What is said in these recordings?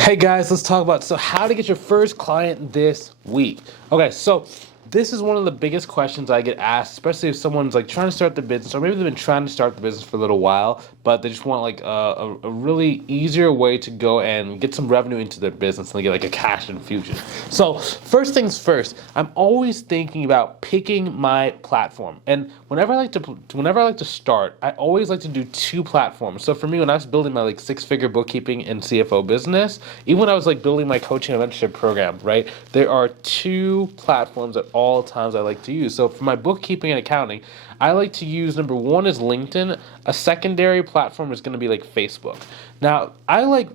Hey guys, let's talk about how to get your first client this week. Okay, so this is one of the biggest questions I get asked, especially if someone's like trying to start the business, or maybe they've been trying to start the business for a little while, but they just want like a really easier way to go and get some revenue into their business and they get like a cash infusion. So first things first, I'm always thinking about picking my platform, and whenever I like to start, I always like to do two platforms. So for me, when I was building my like six-figure bookkeeping and CFO business, even when I was like building my coaching and mentorship program, right, there are two platforms at all times I like to use. So for my bookkeeping and accounting, I like to use, number one is LinkedIn. A secondary platform is going to be like Facebook. Now, I like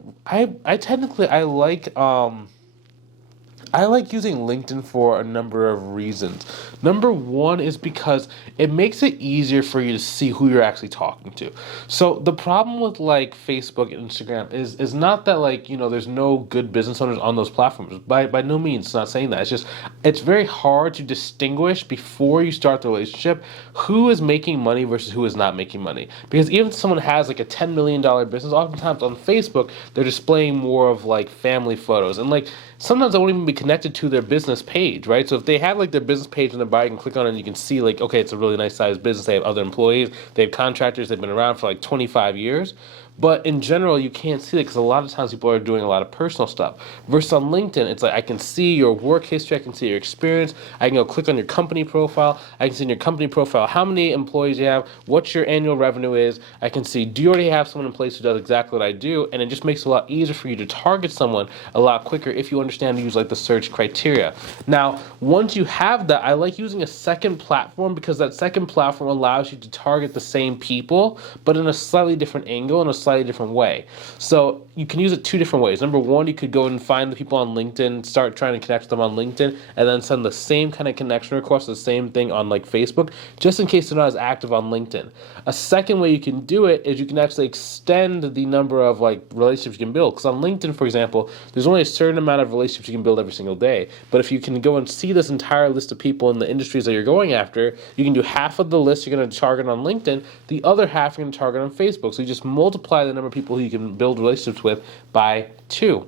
using LinkedIn for a number of reasons. Number one is because it makes it easier for you to see who you're actually talking to. So the problem with like Facebook and Instagram is not that like, there's no good business owners on those platforms. By no means, it's not saying that. It's just, it's very hard to distinguish before you start the relationship who is making money versus who is not making money. Because even if someone has like a $10 million business, oftentimes on Facebook, they're displaying more of like family photos. And like, sometimes I won't even be connected to their business page, right? So if they have like their business page in their bio, you can click on it and you can see like, okay, it's a really nice sized business. They have other employees, they have contractors, they've been around for like 25 years. But in general, you can't see it because a lot of times people are doing a lot of personal stuff. Versus on LinkedIn, it's like I can see your work history, I can see your experience, I can go click on your company profile, I can see in your company profile how many employees you have, what your annual revenue is, I can see, do you already have someone in place who does exactly what I do? And it just makes it a lot easier for you to target someone a lot quicker if you understand to use like the search criteria. Now, once you have that, I like using a second platform because that second platform allows you to target the same people, but in a slightly different angle, in a slightly different way. So you can use it two different ways. Number one, you could go and find the people on LinkedIn, start trying to connect with them on LinkedIn, and then send the same kind of connection request, the same thing on like Facebook, just in case they're not as active on LinkedIn. A second way you can do it is you can actually extend the number of like relationships you can build. Because on LinkedIn, for example, there's only a certain amount of relationships you can build every single day. But if you can go and see this entire list of people in the industries that you're going after, you can do half of the list you're going to target on LinkedIn, the other half you're going to target on Facebook. So you just multiply the number of people who you can build relationships with by 2.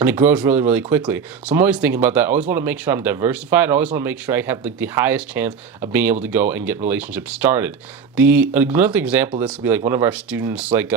And it grows really, really quickly. So I'm always thinking about that. I always want to make sure I'm diversified. I always want to make sure I have like the highest chance of being able to go and get relationships started. Another example of this would be like one of our students, like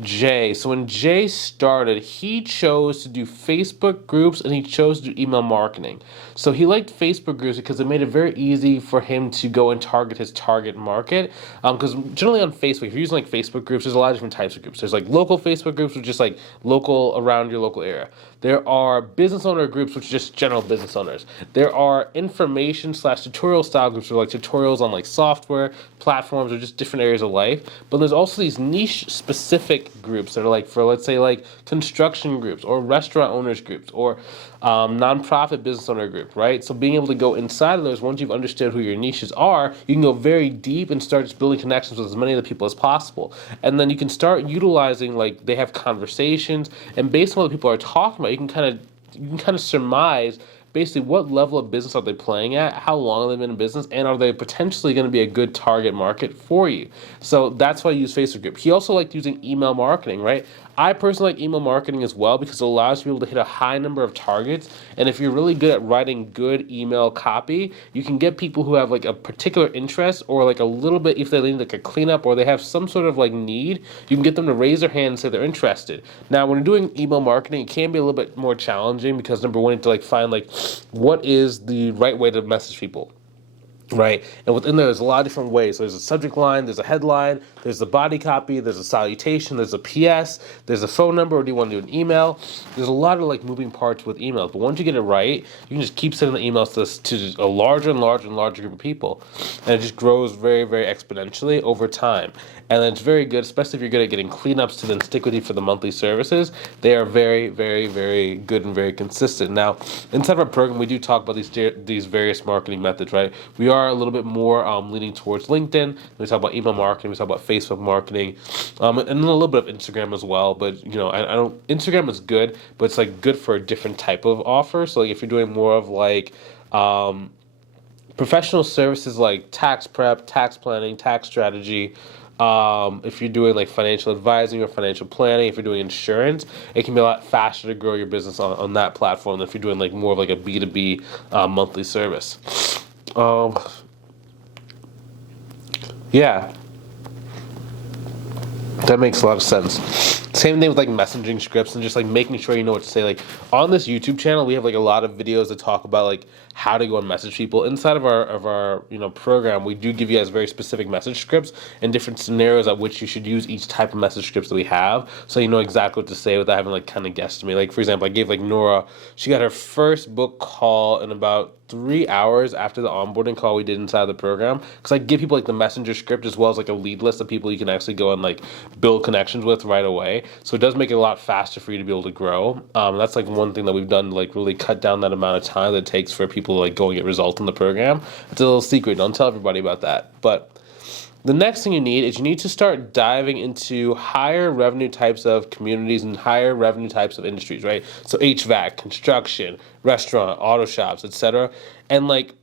Jay. So when Jay started, he chose to do Facebook groups and he chose to do email marketing. So he liked Facebook groups because it made it very easy for him to go and target his target market. Because generally on Facebook, if you're using like Facebook groups, there's a lot of different types of groups. There's like local Facebook groups, which are just like local around your local area. There are business owner groups, which are just general business owners. There are information/tutorial style groups, or like tutorials on like software, platforms, or just different areas of life. But there's also these niche specific groups that are like for, let's say, like construction groups or restaurant owners groups or nonprofit business owner group, right? So being able to go inside of those, once you've understood who your niches are, you can go very deep and start just building connections with as many of the people as possible. And then you can start utilizing, like, they have conversations, and based on what people are talking about, you can kind of surmise basically what level of business are they playing at, how long have they been in business, and are they potentially going to be a good target market for you. So that's why I use Facebook group. He also liked using email marketing, right? I personally like email marketing as well because it allows you to be able to hit a high number of targets. And if you're really good at writing good email copy, you can get people who have like a particular interest or like a little bit, if they need like a cleanup or they have some sort of like need, you can get them to raise their hand and say they're interested. Now, when you're doing email marketing, it can be a little bit more challenging because number one, you have to like find like what is the right way to message people. Right, and within there's a lot of different ways. So there's a subject line, there's a headline, there's the body copy, there's a salutation, there's a PS, there's a phone number, or do you want to do an email? There's a lot of like moving parts with emails, but once you get it right, you can just keep sending the emails to a larger and larger and larger group of people, and it just grows very, very exponentially over time. And then it's very good, especially if you're good at getting cleanups to then stick with you for the monthly services. They are very, very, very good and very consistent. Now, inside of our program, we do talk about these various marketing methods, right? We are a little bit more leaning towards LinkedIn. We talk about email marketing. We talk about Facebook marketing, and then a little bit of Instagram as well. But I don't. Instagram is good, but it's like good for a different type of offer. So like if you're doing more of like professional services like tax prep, tax planning, tax strategy, If you're doing like financial advising or financial planning, if you're doing insurance, it can be a lot faster to grow your business on that platform than if you're doing like more of like a B2B monthly service. Yeah, that makes a lot of sense. Same thing with like messaging scripts and just like making sure you know what to say. Like on this YouTube channel, we have like a lot of videos that talk about like how to go and message people. Inside of our program, we do give you guys very specific message scripts and different scenarios at which you should use each type of message scripts that we have, so you know exactly what to say without having like kind of guesstimate. Like for example, I gave like Nora, she got her first book call in about 3 hours after the onboarding call we did inside the program, because I give people like the messenger script as well as like a lead list of people you can actually go and like build connections with right away. So it does make it a lot faster for you to be able to grow. That's like one thing that we've done to like really cut down that amount of time that it takes for people to like go and get results in the program. It's a little secret. Don't tell everybody about that. But the next thing you need is you need to start diving into higher revenue types of communities and higher revenue types of industries, right? So HVAC, construction, restaurant, auto shops, etc. And like,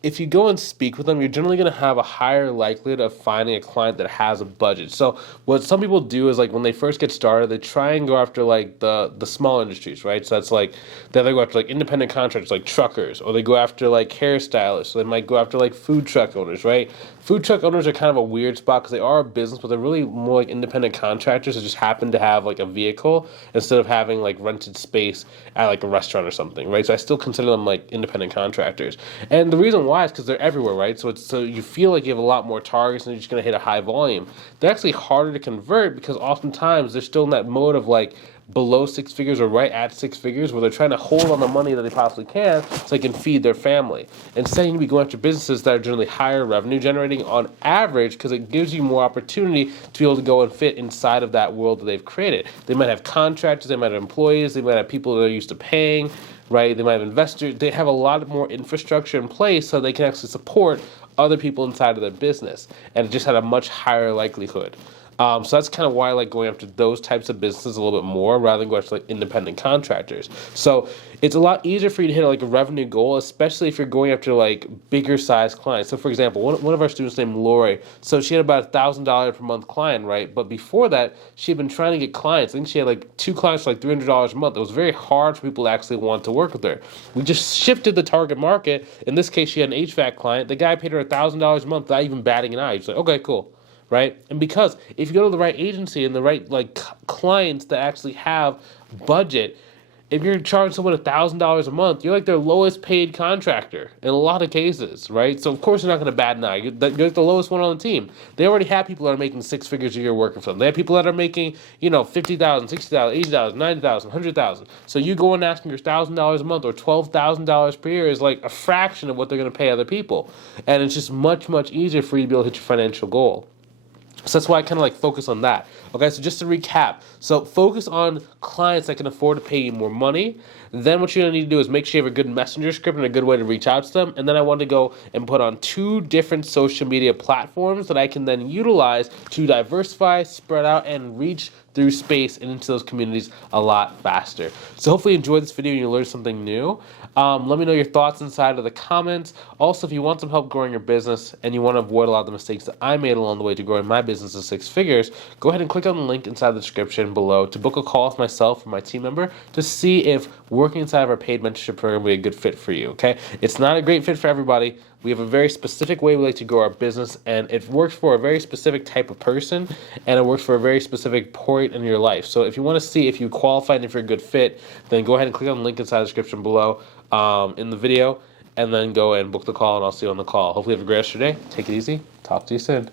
if you go and speak with them, you're generally going to have a higher likelihood of finding a client that has a budget. So what some people do is like when they first get started, they try and go after like the small industries, right? So that's like they go after like independent contractors, like truckers, or they go after like hairstylists. So they might go after like food truck owners, right? Food truck owners are kind of a weird spot because they are a business, but they're really more like independent contractors that just happen to have like a vehicle instead of having like rented space at like a restaurant or something, right? So I still consider them like independent contractors. And the reason why is because they're everywhere, right? So you feel like you have a lot more targets and you're just going to hit a high volume. They're actually harder to convert because oftentimes they're still in that mode of like below six figures or right at six figures where they're trying to hold on the money that they possibly can so they can feed their family. Instead, you need to be going after businesses that are generally higher revenue generating on average because it gives you more opportunity to be able to go and fit inside of that world that they've created. They might have contractors, they might have employees, they might have people that are used to paying, right? They might have investors. They have a lot more infrastructure in place so they can actually support other people inside of their business. And it just had a much higher likelihood. So that's kind of why I like going after those types of businesses a little bit more rather than going after like independent contractors. So it's a lot easier for you to hit like a revenue goal, especially if you're going after like bigger size clients. So for example, one of our students named Lori, so she had about $1,000 per month client, right? But before that, she had been trying to get clients. I think she had like 2 clients for like $300 a month. It was very hard for people to actually want to work with her. We just shifted the target market. In this case, she had an HVAC client. The guy paid her $1,000 a month without even batting an eye. He's like, okay, cool. Right? And because if you go to the right agency and the right like clients that actually have budget, if you're charging someone $1,000 a month, you're like their lowest paid contractor in a lot of cases, right? So of course you're not going to bat an eye. You're the lowest one on the team. They already have people that are making 6 figures a year working for them. They have people that are making, $50,000, $60,000, $80,000, $90,000, $100,000. So you go and asking your $1,000 a month or $12,000 per year is like a fraction of what they're going to pay other people, and it's just much, much easier for you to be able to hit your financial goal. So that's why I kind of like focus on that. Okay, so just to recap. So focus on clients that can afford to pay you more money. Then what you're going to need to do is make sure you have a good messenger script and a good way to reach out to them. And then I want to go and put on 2 different social media platforms that I can then utilize to diversify, spread out, and reach through space and into those communities a lot faster. So hopefully you enjoyed this video and you learned something new. Let me know your thoughts inside of the comments. Also, if you want some help growing your business and you want to avoid a lot of the mistakes that I made along the way to growing my business to 6 figures, go ahead and click on the link inside the description below to book a call with myself or my team member to see if working inside of our paid mentorship program will be a good fit for you, okay? It's not a great fit for everybody. We have a very specific way we like to grow our business, and it works for a very specific type of person, and it works for a very specific point in your life. So if you want to see if you qualify and if you're a good fit, then go ahead and click on the link inside the description below in the video, and then go and book the call, and I'll see you on the call. Hopefully you have a great rest of your day. Take it easy. Talk to you soon.